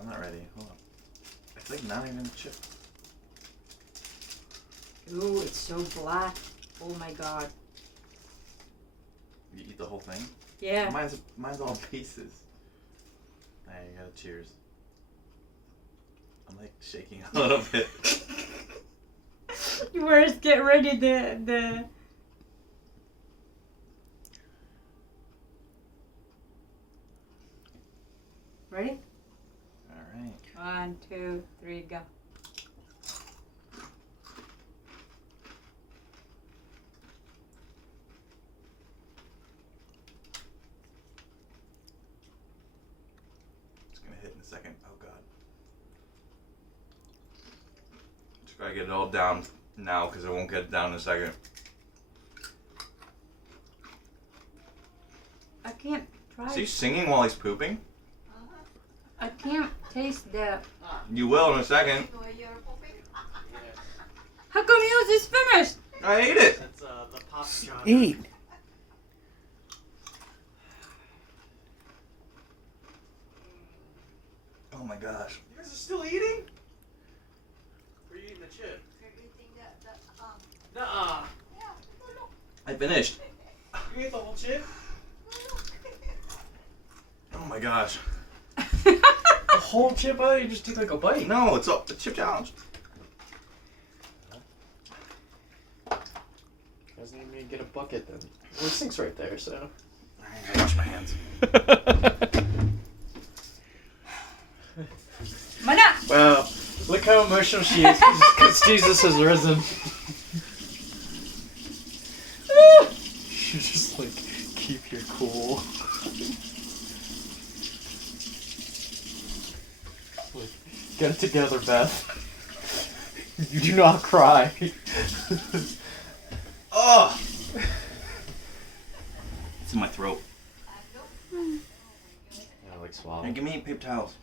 I'm not ready. Hold on. It's like not even a chip. Ooh, it's so black. Oh my god. You eat the whole thing? Yeah. Mine's all pieces. Alright, you gotta cheers. I'm like shaking a little bit. You first get ready the. Ready? Alright. 1, 2, 3, go. It's gonna hit in a second. Oh god. Just gotta get it all down now because it won't get down in a second. I can't try. Is he singing while he's pooping? I can't taste the. You will in a second. How come yours is finished? I ate it. That's the pop genre. Eat. Oh my gosh. You guys are still eating? Or are you eating the chip? Nuh-uh. I finished. You ate the whole chip? Oh my gosh. The whole chip? Why don't you just take like a bite? No, it's a chip challenge. Doesn't even need to get a bucket then. Well, the sink's right there, so. I gotta wash my hands. Mana! Wow. Look how emotional she is because Jesus has risen. You just like keep your cool. Like, get it together, Beth. You do not cry. Oh! It's in my throat. I like swallow. Hey, give me paper towels.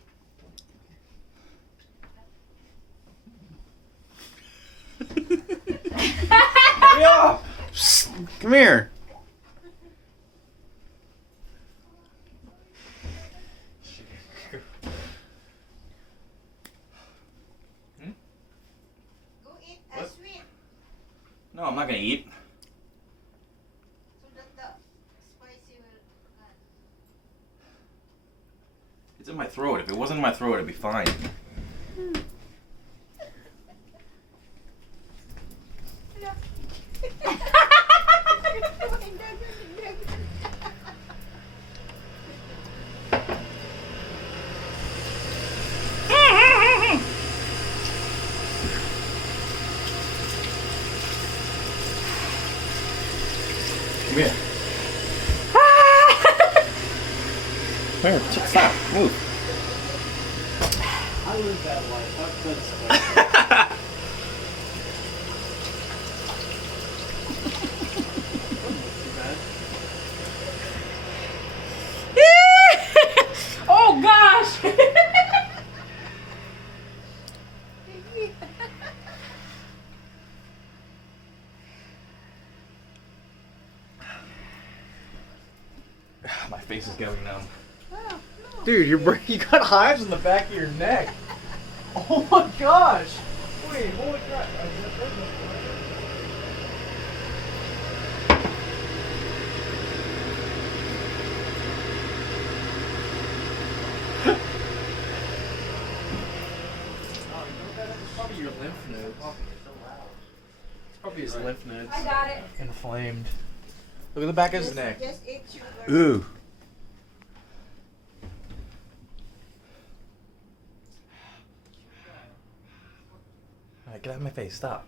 Hurry up! Come here. Go eat What? a sweet No, I'm not gonna eat. so that the spicy will. It's in my throat. If it wasn't in my throat, it'd be fine. Come here. Here, stop. Move. I live that life. I've done stuff. Oh gosh! My face is going numb. Dude, you got hives on the back of your neck. Oh my gosh! Wait, holy crap. Probably your lymph nodes. It's probably his lymph nodes. I got it. Inflamed. Look at the back of his neck. Just eat sugar. Ooh. Alright, get out of my face. Stop.